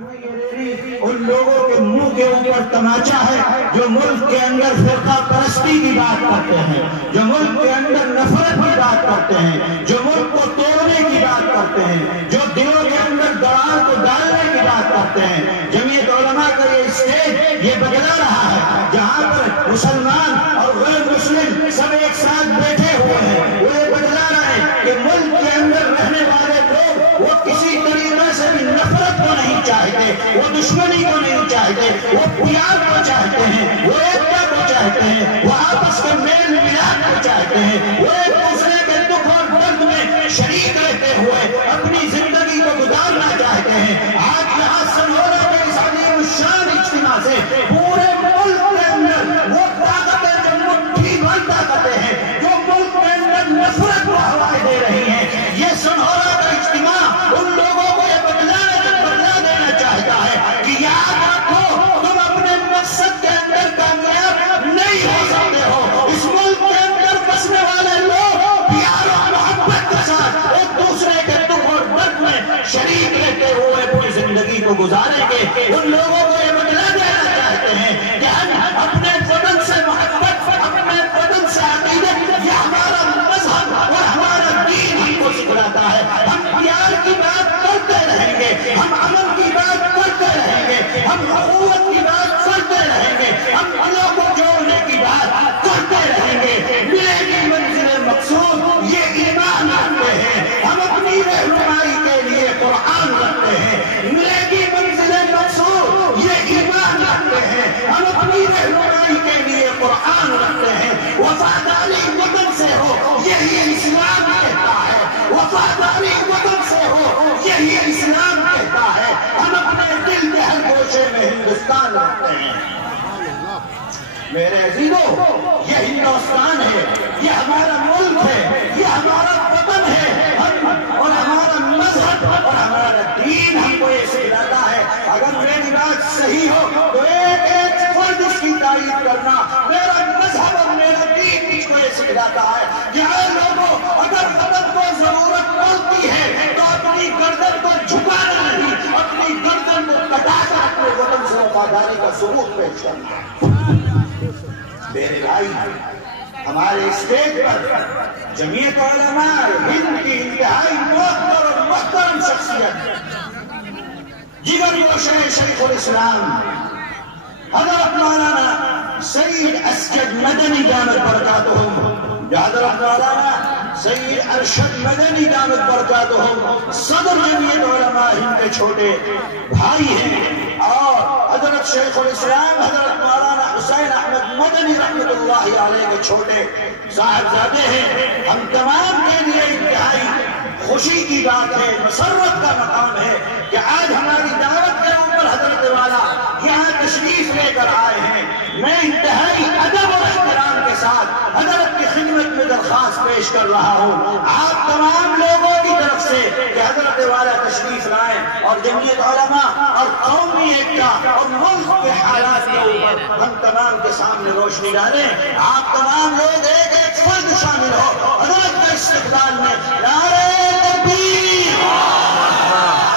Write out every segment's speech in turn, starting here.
ان لوگوں کے منہ کے اوپر تماچا ہے جو ملک کے اندر فرقہ پرستی کی بات کرتے ہیں، جو ملک کے اندر نفرت کی بات کرتے ہیں، جو ملک کو توڑنے کی بات کرتے ہیں، جو دلوں کے اندر درار کو ڈالنے کی بات کرتے ہیں۔ جمعیت علماء کا یہ اسٹیج یہ بدلا رہا ہے، جہاں پر مسلمان اور غیر مسلم سب ایک ساتھ بیٹھے ہوئے ہیں، وہ یہ بدلا رہے ہیں کہ ملک کے اندر رہنے والے لوگ وہ کسی طریقے سے بھی نفرت کو نہیں چاہتے، وہ دشمنی کو نہیں چاہتے، وہ پیار کو چاہتے ہیں، وہ ایکتا کو چاہتے ہیں، وہ آپس کے میل ملاپ کو چاہتے ہیں، وہ ایک دوسرے کے دکھ اور درد میں شریک رہتے ہوئے اپنی زندگی کو گزارنا چاہتے ہیں۔ آج یہاں سنورا کے اس عظیم الشان اجتماع سے پورے ملک کے اندر وہ طاقتیں جو مٹھی بھر طاقتیں ہیں، جو ملک کے اندر نفرت کو ہوائیں دے رہی ہیں، یہ سنورا کا اجتماع ان لوگوں کو یہ بدلا دینا چاہتا ہے کہ یاد رکھو تم اپنے مقصد کے اندر کامیاب نہیں ہو سکتے ہو۔ اس ملک کے اندر بسنے والے لوگ پیار اور محبت کے ساتھ ایک دوسرے کے دکھ اور درد میں شریک رہتے ہوئے اپنی زندگی کو گزاریں گے۔ ان لوگوں کو یہ بدلا دینا چاہتے ہیں کہ ہم اپنے وطن سے محبت، اپنے وطن سے عقیدت، یہ ہمارا مذہب اور ہمارا دین ہم کو سکھلاتا ہے۔ ہم پیار کی بات کرتے رہیں گے، ہم عمل کی بات کرتے رہیں گے، ہم اخوت کی بات کرتے رہیں گے، ہم دلوں کو جوڑنے کی بات کرتے رہیں گے۔ ملے گی منزل مقصود یہ ایمان رکھتے ہیں، ہم اپنی رہنمائی کے لیے قرآن رکھتے ہیں۔ ملے گی منزل مقصود یہ ایمان رکھتے ہیں، ہم اپنی رہنمائی کے لیے قرآن رکھتے ہیں۔ وفاداری وطن سے ہو یہی اسلام کہتا ہے، وفاداری وطن سے ہو یہی اسلام کہتا ہے۔ ہم اپنے دل کے ہر گوشے میں ہندوستان رکھتے ہیں۔ میرے عزیزو، یہ ہندوستان ہے، یہ ہمارا ملک ہے، یہ ہمارا وطن ہے، اور ہمارا مذہب اور ہمارا دین ہم کو یہ سکھلاتا ہے۔ اگر میری بات صحیح ہو تو ایک ایک فرد اس کی تعریف کرنا۔ میرا مذہب اور میرا دین مجھ کو یہ سکھلاتا ہے کہ اے لوگوں، اگر وطن کو ضرورت پڑتی ہے تو اپنی گردن کو جھکانا نہیں، اپنی گردن کو کٹا کر اپنے وطن سے وفاداری کا ثبوت پیش کرنا۔ میرے بھائی، ہمارے اسٹیج پر جمعیت علماء ہند کی انتہائی معتبر اور محترم شخصیت، جگر گوشہ شیخ الاسلام حضرت مولانا سید اسجد مدنی دامت برکاتہم، حضرت مولانا سید ارشد مدنی دامت برکاتہم صدر جمعیت علماء ہند کے چھوٹے بھائی ہیں، اور حضرت شیخ الاسلام حضرت مولانا حسین احمد مدنی رحمت اللہ علیہ کے چھوٹے صاحبزادے ہیں۔ ہم تمام کے لیے انتہائی خوشی کی بات ہے، مسرت کا مقام ہے کہ آج ہماری دعوت کے اوپر حضرت والا یہاں تشریف لے کر آئے ہیں۔ میں انتہائی ادب اور احترام کے ساتھ حضرت کی خدمت میں درخواست پیش کر رہا ہوں، آپ تمام لوگوں کی طرف سے کہ حضرت والا تشریف لائیں اور جمعیت علماء اور قومی ایکتا اور ملک کے حالات کے اوپر ہم تمام کے سامنے روشنی ڈالیں۔ آپ تمام لوگ ایک ایک فرد شامل ہو حضرت کے استقبال میں۔ نعرہ تکبیر!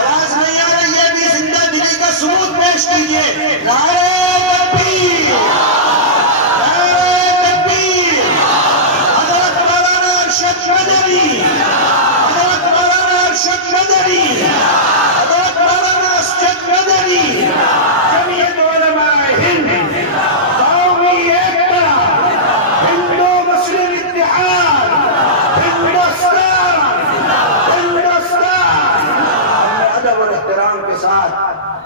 آواز نہیں آ رہی ہے، بھی زندہ دلی کا ثبوت پیش کیجیے۔ نعرہ تکبیر! نعرہ تکبیر! حضرت مولانا ارشد مدنی، حضرت مولانا ارشد مدنی، حضرت مولانا اسجد مدنی، جمعیت علماء ہند، قومی ایکتا، ہندو مسلم اتحاد، ہندوستان، ہندوستان۔ ادب اور احترام کے ساتھ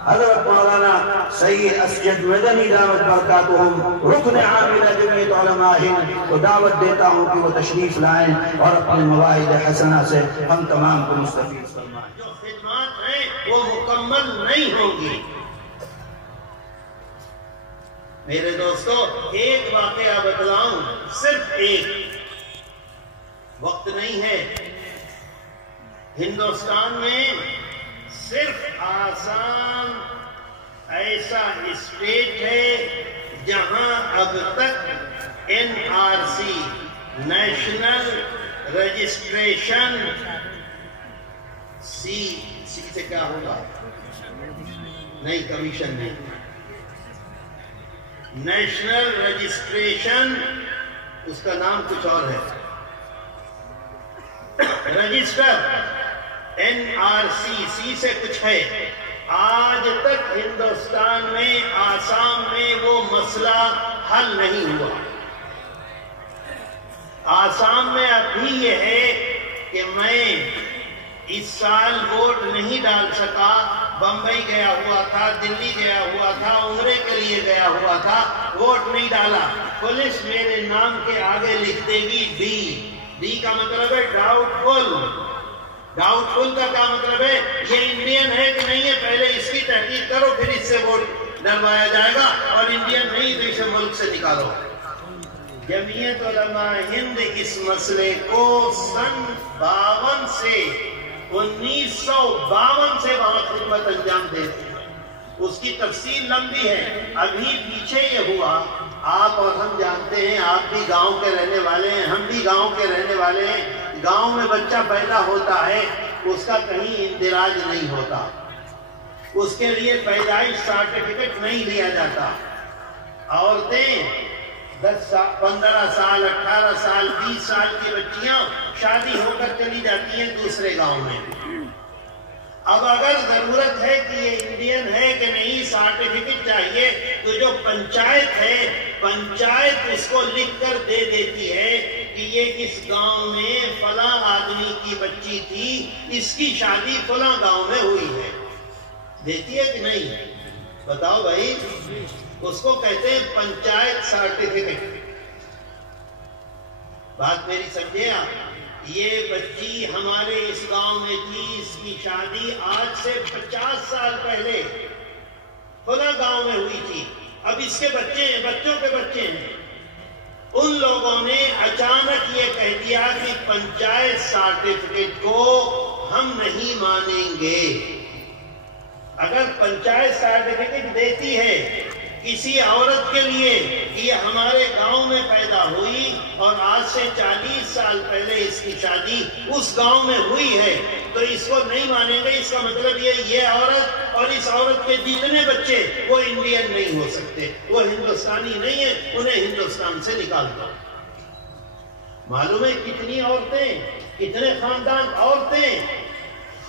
حضرت مولانا سید اسجد مدنی دعوت برکاتہم رکن عاملہ جمعیت علماء ہند کو دعوت دیتا ہوں کہ وہ تشریف لائیں اور اپنے مواہد حسنہ سے ہم تمام کو مستفید فرمائیں۔ جو خدمات ہیں وہ مکمل نہیں ہوں گی۔ میرے دوستو، ایک واقعہ بتلاؤں، صرف ایک، وقت نہیں ہے۔ ہندوستان میں صرف آسام ایسا اسٹیٹ ہے جہاں اب تک NRC نیشنل رجسٹریشن اسی سے کیا ہوگا؟ نہیں، کمیشن نہیں، نیشنل رجسٹریشن، اس کا نام کچھ اور ہے، رجسٹر، NRC سے کچھ ہے۔ آج تک ہندوستان میں، آسام میں وہ مسئلہ حل نہیں ہوا۔ آسام میں اب بھی یہ ہے کہ میں اس سال ووٹ نہیں ڈال سکا، بمبئی گیا ہوا تھا، دلی گیا ہوا تھا، عمرے کے لیے گیا ہوا تھا، ووٹ نہیں ڈالا، پولیس میرے نام کے آگے لکھ دے گی ڈی کا مطلب ہے ڈاؤٹ فل۔ ڈاؤٹ فل کا کیا مطلب ہے؟ یہ انڈین ہے کہ نہیں ہے، پہلے اس کی تحقیق کرو، پھر اس سے ووٹ ڈلوایا جائے گا، اور انڈین نہیں تو اسے ملک سے نکالو۔ جمعیت علماء ہند اس مسئلے کو سن 1952 سے وہاں خدمت انجام دیتے ہیں۔ اس کی تفصیل لمبی ہے، ابھی پیچھے یہ ہوا، آپ اور ہم جانتے ہیں، آپ بھی گاؤں کے رہنے والے ہیں، ہم بھی گاؤں کے رہنے والے ہیں۔ گاؤں میں بچہ پیدا ہوتا ہے، اس کا کہیں اندراج نہیں ہوتا، اس کے لیے پیدائش سرٹیفکیٹ نہیں لیا جاتا۔ عورتیں 15 سال، 18 سال، 20 سال کی بچیاں شادی ہو کر چلی جاتی ہیں دوسرے گاؤں میں۔ اب اگر ضرورت ہے کہ یہ انڈین ہے کہ نہیں، سرٹیفکیٹ چاہیے، تو جو پنچایت ہے، پنچایت اس کو لکھ کر دے دیتی ہے کہ یہ اس گاؤں میں فلاں آدمی کی بچی تھی، اس کی شادی فلاں گاؤں میں ہوئی ہے۔ دیتی ہے کہ نہیں؟ بتاؤ بھائی، اس کو کہتے ہیں پنچایت سرٹیفکیٹ۔ بات میری سمجھے آپ؟ یہ بچی ہمارے اس گاؤں میں تھی، اس کی شادی آج سے 50 سال پہلے فلاں گاؤں میں ہوئی تھی، اب اس کے بچے ہیں، بچوں کے بچے ہیں۔ ان لوگوں نے اچانک یہ کہہ دیا کہ پنچایت سرٹیفکیٹ کو ہم نہیں مانیں گے۔ اگر پنچایت سرٹیفکیٹ دیتی ہے کسی عورت کے لیے کہ یہ ہمارے گاؤں میں پیدا ہوئی اور آج سے 40 سال پہلے اس کی شادی اس گاؤں میں ہوئی ہے، تو اس کو نہیں مانیں گے۔ اس کا مطلب یہ عورت اور اس عورت کے جتنے بچے وہ انڈین نہیں ہو سکتے، وہ ہندوستانی نہیں ہیں، انہیں ہندوستان سے نکال دو۔ معلوم ہے کتنی عورتیں، کتنے خاندان، عورتیں،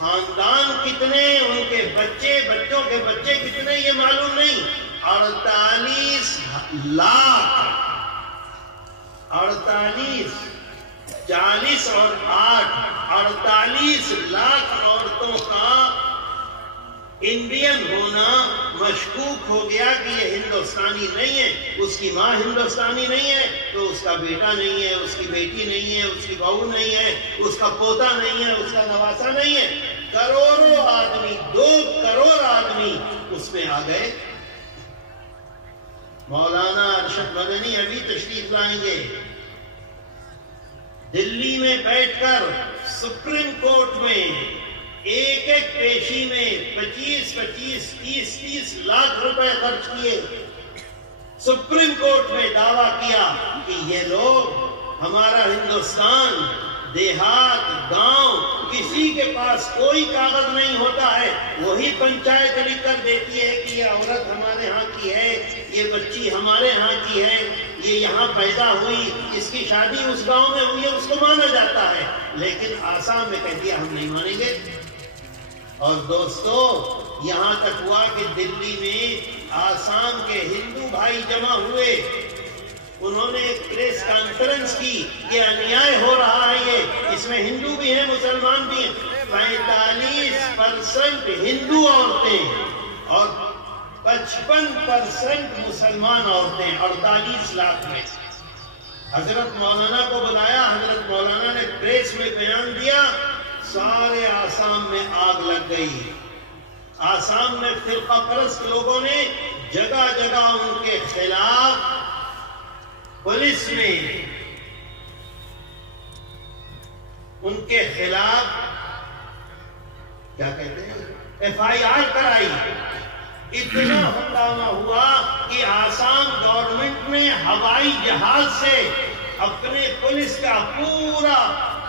خاندان کتنے، ان کے بچے، بچوں کے بچے کتنے، یہ معلوم نہیں۔ 48 لاکھ، 48، 40 اور 8، 48 لاکھ عورتوں کا انڈین ہونا مشکوک ہو گیا کہ یہ ہندوستانی نہیں ہے۔ اس کی ماں ہندوستانی نہیں ہے تو اس کا بیٹا نہیں ہے، اس کی بیٹی نہیں ہے، اس کی بہو نہیں ہے، اس کا پوتا نہیں ہے، اس کا نواسا نہیں ہے۔ کروڑوں آدمی، 2 کروڑ آدمی اس میں آ گئے۔ مولانا ارشد مدنی ابھی تشریف لائیں گے۔ دلی میں بیٹھ کر سپریم کورٹ میں ایک ایک پیشی میں 25-25، 30-30 لاکھ روپے خرچ کیے۔ سپریم کورٹ میں دعویٰ کیا کہ یہ لوگ، ہمارا ہندوستان، دیہات، گاؤں، کسی کے پاس کوئی کاغذ نہیں ہوتا ہے، وہی پنچایت لکھ کر دیتی ہے کہ یہ عورت ہمارے ہاں کی ہے، یہ بچی ہمارے ہاں کی ہے، یہ یہاں پیدا ہوئی، اس کی شادی اس گاؤں میں ہوئی ہے، اس کو مانا جاتا ہے۔ لیکن آسام میں کہہ دیا ہم نہیں مانیں گے۔ اور دوستو، یہاں تک ہوا کہ دلی میں آسام کے ہندو بھائی جمع ہوئے، انہوں نے ایک پریس کانفرنس کی کہ انیائے ہو رہا ہے، یہ اس میں ہندو بھی ہیں، مسلمان بھی ہیں۔ 45% ہندو عورتیں اور 55% مسلمان عورتیں، 48 لاکھ میں۔ حضرت مولانا کو بلایا، حضرت مولانا نے پریس میں بیان دیا، سارے آسام میں آگ لگ گئی۔ آسام میں فرقہ پرست لوگوں نے جگہ جگہ ان کے خلاف پولیس میں ان کے خلاف کیا کہتے ہیں FIR کرائی۔ اتنا ہنگامہ ہوا کہ آسام گورنمنٹ نے ہوائی جہاز سے اپنے پولیس کا پورا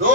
2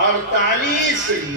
48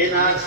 NRC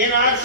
NRC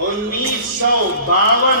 1952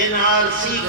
NRC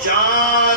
4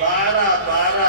12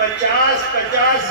50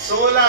16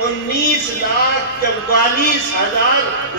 19,44,000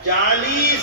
40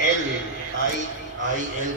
IL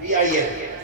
PIL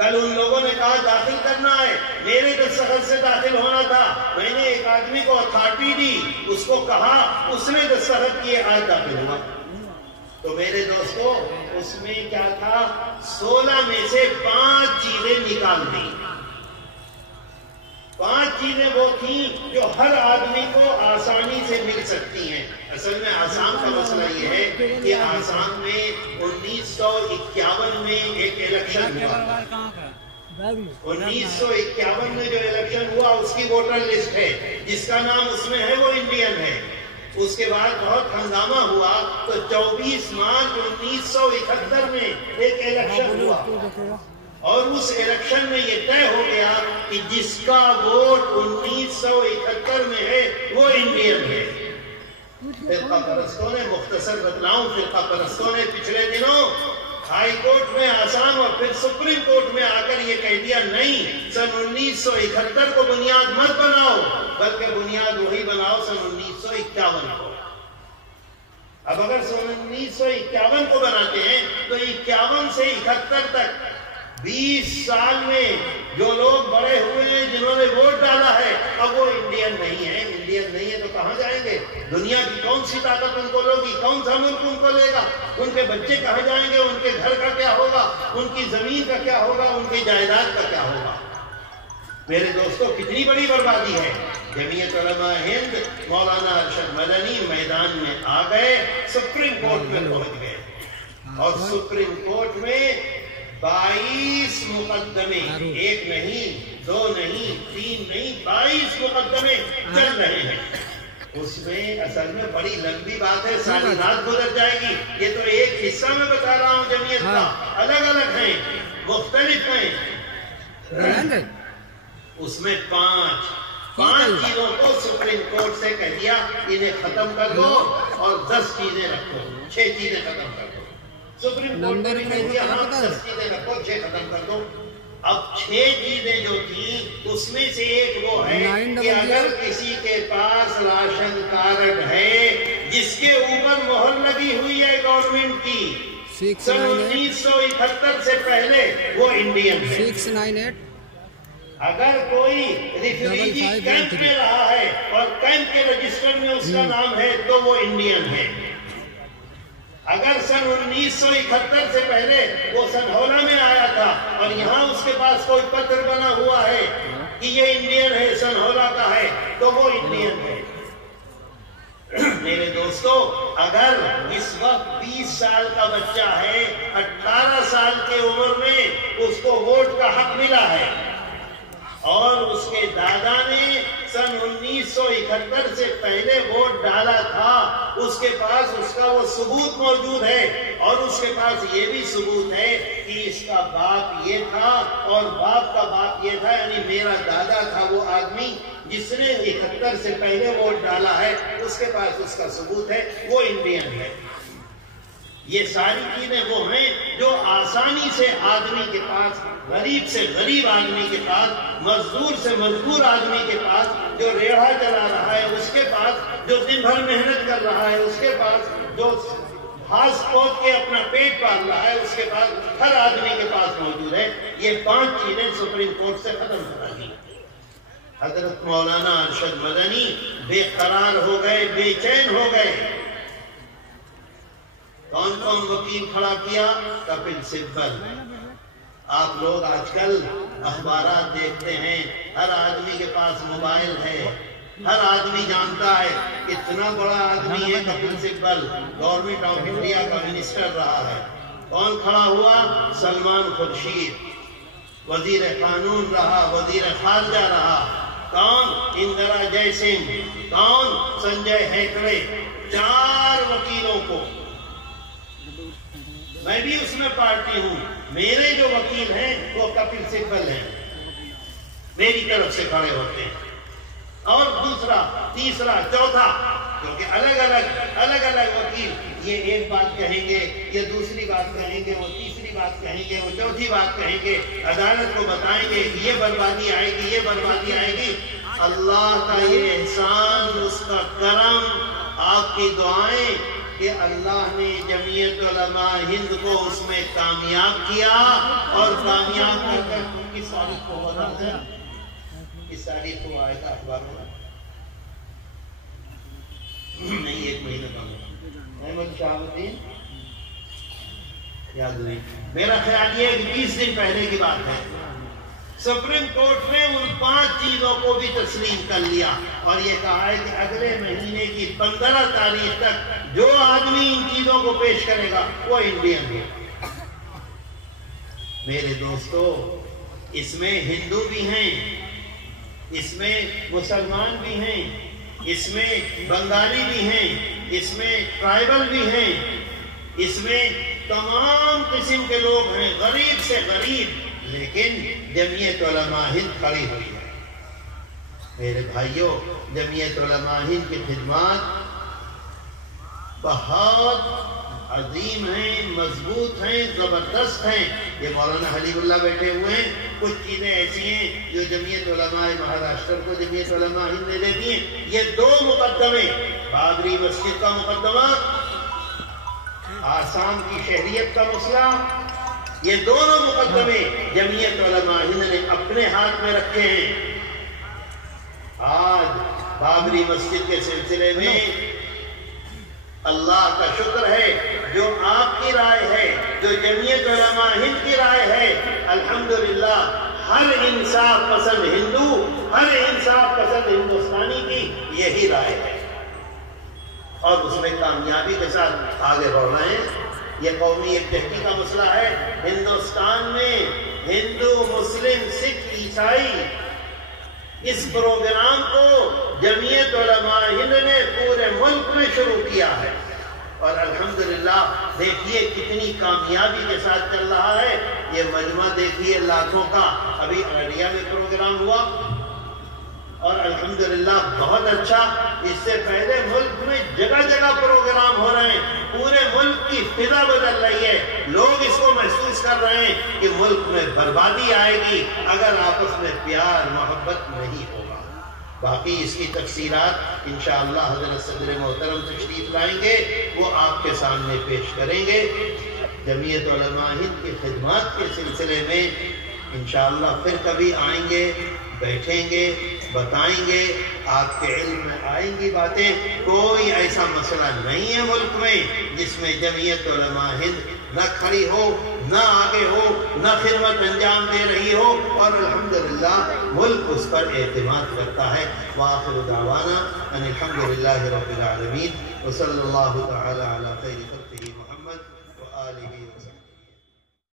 کل ان لوگوں نے کہا داخل کرنا ہے، میرے دستخط سے داخل ہونا تھا، میں نے ایک آدمی کو اتھارٹی دی، اس کو کہا، اس نے دستخط کیے، آج داخل ہوا۔ تو میرے دوستو اس میں کیا تھا، 16 میں سے 5 چیزیں نکال دی۔ 5 چیزیں وہ تھیں جو ہر آدمی کو آسانی سے مل سکتی ہیں۔ اصل میں آسام کا مسئلہ یہ ہے کہ آسام میں 1951 میں ایک الیکشن ہوا۔ 1951 میں جو الیکشن ہوا اس کی ووٹر لسٹ ہے، جس کا نام اس میں ہے وہ انڈین ہے۔ اس کے بعد بہت ہنگامہ ہوا تو 24 مارچ 1971 میں ایک الیکشن ہوا، اور اس الیکشن میں یہ طے ہو گیا کہ جس کا ووٹ 1971 میں ہے وہ انڈین ہے۔ فرقہ پرستوں نے، مختصر بتلاؤں، فرقہ پرستوں نے پچھلے دنوں ہائی کورٹ میں آسام اور پھر سپریم کورٹ میں آ کر یہ کہہ دیا، نہیں، سن 1971 کو بنیاد مت بناؤ، بلکہ بنیاد وہی بناؤ سن 1951 کو۔ اب اگر سن 1951 کو بناتے ہیں تو 51 سے 71 تک 20 سال میں جو لوگ بڑے ہوئے ہیں، جنہوں نے ووٹ ڈالا ہے، اب وہ انڈین نہیں ہے۔ انڈین نہیں ہے تو کہاں جائیں گے؟ دنیا کی کون سی طاقت ان کو لوگی؟ کون سا ملک ان کو لے گا؟ ان کے بچے کہاں جائیں گے؟ ان کے گھر کا کیا ہوگا؟ ان کی زمین کا کیا ہوگا؟ ان کی جائیداد کا کیا ہوگا؟ میرے دوستو کتنی بڑی بربادی ہے۔ جمعیت علماء ہند مولانا ارشد مدنی میدان میں آ گئے، سپریم کورٹ میں پہنچ گئے، اور سپریم کورٹ میں 22 مقدمے، 1 نہیں، 2 نہیں، 3 نہیں، 22 مقدمے چل رہے ہیں۔ اس میں اصل میں بڑی لمبی بات ہے، ساری رات گزر جائے گی۔ یہ تو ایک حصہ میں بتا رہا ہوں جمعیت کا، الگ الگ ہیں، مختلف ہیں۔ اس میں 5 چیزوں کو سپریم کورٹ سے کہہ دیا انہیں ختم کر دو اور 10 چیزیں رکھو، 6 چیزیں ختم کر دو۔ سپریم کورٹ نے کہہ دیا ہاں 10 چیزیں رکھو، 6 ختم کر دو۔ اب 6 چیزیں جو تھیں اس میں سے ایک وہ ہے کہ اگر کسی کے پاس راشن کارڈ ہے جس کے اوپر مہر لگی ہوئی ہے گورنمنٹ کی سن 1971 سے پہلے، وہ انڈین ہے۔ 698 اگر کوئی ریفیوجی کیمپ میں رہا ہے اور کیمپ کے رجسٹر میں اس کا نام ہے تو وہ انڈین ہے۔ اگر سن 1971 سے پہلے وہ سنہولا میں آیا تھا اور یہاں اس کے پاس کوئی پتر بنا ہوا ہے کہ یہ انڈین ہے، سنہولا کا ہے، تو وہ انڈین ہے۔ میرے دوستو اگر اس وقت 20 سال کا بچہ ہے، 18 سال کے عمر میں اس کو ووٹ کا حق ملا ہے، اور اس کے دادا نے سن 1971 سے پہلے ووٹ ڈالا تھا، اس کے پاس اس کا وہ ثبوت موجود ہے، اور اس کے پاس یہ بھی ثبوت ہے کہ اس کا باپ یہ تھا اور باپ کا باپ یہ تھا، یعنی میرا دادا تھا وہ آدمی جس نے 71 سے پہلے ووٹ ڈالا ہے، اس کے پاس اس کا ثبوت ہے، وہ انڈین ہے۔ یہ ساری چیزیں وہ ہیں جو آسانی سے آدمی کے پاس، غریب سے غریب آدمی کے پاس، مزدور سے مزدور آدمی کے پاس، جو ریڑھا چلا رہا ہے اس کے پاس، جو دن بھر محنت کر رہا ہے اس کے پاس، جو گھاس کھود کے اپنا پیٹ پال رہا ہے اس کے پاس، ہر آدمی کے پاس موجود ہے۔ یہ 5 چیزیں سپریم کورٹ سے ختم کرا دی۔ حضرت مولانا ارشد مدنی بے قرار ہو گئے، بے چین ہو گئے۔ کون کون وکیل کھڑا کیا؟ کپل سبل۔ آپ لوگ آج کل اخبارات دیکھتے ہیں، ہر آدمی کے پاس موبائل ہے، ہر آدمی جانتا ہے اتنا بڑا آدمی ہے کپل سبل، گورنمنٹ آف انڈیا کا منسٹر رہا ہے۔ کون کھڑا ہوا؟ سلمان خورشید، وزیر قانون رہا، وزیر خارجہ رہا۔ کون؟ اندرا جے سنگھ۔ کون؟ سنجے ہیکڑے۔ 4 وکیلوں کو، میں بھی اس میں پارٹی ہوں، میرے جو وکیل ہیں وہ کپل سبل ہیں، میری طرف سے کھڑے ہوتے ہیں۔ اور دوسرا، تیسرا، چوتھا، کیونکہ الگ الگ وکیل یہ ایک بات کہیں گے، یہ دوسری بات کہیں گے، وہ تیسری بات کہیں گے، وہ چوتھی بات کہیں گے، عدالت کو بتائیں گے یہ بربادی آئے گی، یہ بربادی آئے گی۔ اللہ کا یہ احسان، اس کا کرم، آپ کی دعائیں کہ اللہ نے جمعیت علماء ہند کو اس میں کامیاب کیا، اور کامیاب کر کر کس تاریخ کو بتاتے ہیں؟ کس تاریخ کو آئے تھا اخبار میں؟ نہیں، 1 مہینہ کم احمد شہاب الدین یاد نہیں، میرا خیال یہ ہے کہ 20 دن پہلے کی بات ہے، سپریم کورٹ نے ان 5 چیزوں کو بھی تسلیم کر لیا اور یہ کہا ہے کہ اگلے مہینے کی 15 تاریخ تک جو آدمی ان چیزوں کو پیش کرے گا وہ انڈین ہے۔ میرے دوستو، اس میں ہندو بھی ہیں، اس میں مسلمان بھی ہیں، اس میں بنگالی بھی ہیں، اس میں ٹرائبل بھی ہیں، اس میں تمام قسم کے لوگ ہیں، غریب سے غریب، لیکن جمعیت علماء ہند کھڑی ہوئی ہے۔ میرے بھائیوں، جمعیت علماء ہند کی خدمات بہت عظیم ہیں، مضبوط ہیں، زبردست ہیں۔ یہ مولانا حلیب اللہ بیٹھے ہوئے ہیں، کچھ چیزیں ایسی ہیں جو جمعیت علماء مہاراشٹر کو جمعیت علماء ہند نے دے دی ہیں۔ یہ 2 مقدمے، بابری مسجد کا مقدمہ، آسام کی شہریت کا مسئلہ، یہ دونوں مقدمے جمعیت علماء ہند نے اپنے ہاتھ میں رکھے ہیں۔ آج بابری مسجد کے سلسلے میں اللہ کا شکر ہے، جو آپ کی رائے ہے، جو جمعیت علماء ہند کی رائے ہے، الحمدللہ ہر انصاف پسند ہندو، ہر انصاف پسند ہندوستانی کی یہی رائے ہے، اور اس میں کامیابی کے ساتھ آگے بڑھ رہے ہیں۔ یہ قومی یکجہتی کا مسئلہ ہے۔ ہندوستان میں ہندو، مسلم، سکھ، عیسائی، اس پروگرام کو جمعیت علماء ہند نے پورے ملک میں شروع کیا ہے، اور الحمدللہ دیکھیے کتنی کامیابی کے ساتھ چل رہا ہے۔ یہ مجمع دیکھیے لاکھوں کا، ابھی ارریہ میں پروگرام ہوا اور الحمدللہ بہت اچھا۔ اس سے پہلے ملک میں جگہ جگہ پروگرام ہو رہے ہیں، پورے ملک کی فضا بدل رہی ہے، لوگ اس کو محسوس کر رہے ہیں کہ ملک میں بربادی آئے گی اگر آپس میں پیار محبت نہیں ہوگا۔ باقی اس کی تفصیلات انشاءاللہ حضرت صدر محترم تشریف لائیں گے، وہ آپ کے سامنے پیش کریں گے۔ جمعیت علماء ہند کی خدمات کے سلسلے میں انشاءاللہ پھر کبھی آئیں گے، بیٹھیں گے، بتائیں گے، آپ کے علم میں آئیں گی باتیں۔ کوئی ایسا مسئلہ نہیں ہے ملک میں جس میں جمعیت علماء ہند نہ کھڑی ہو، نہ آگے ہو، نہ خدمت انجام دے رہی ہو، اور الحمدللہ ملک اس پر اعتماد کرتا ہے۔ وآخر دعوانا ان الحمدللہ رب العالمین، وصلی اللہ تعالی علی خیر خلقہ۔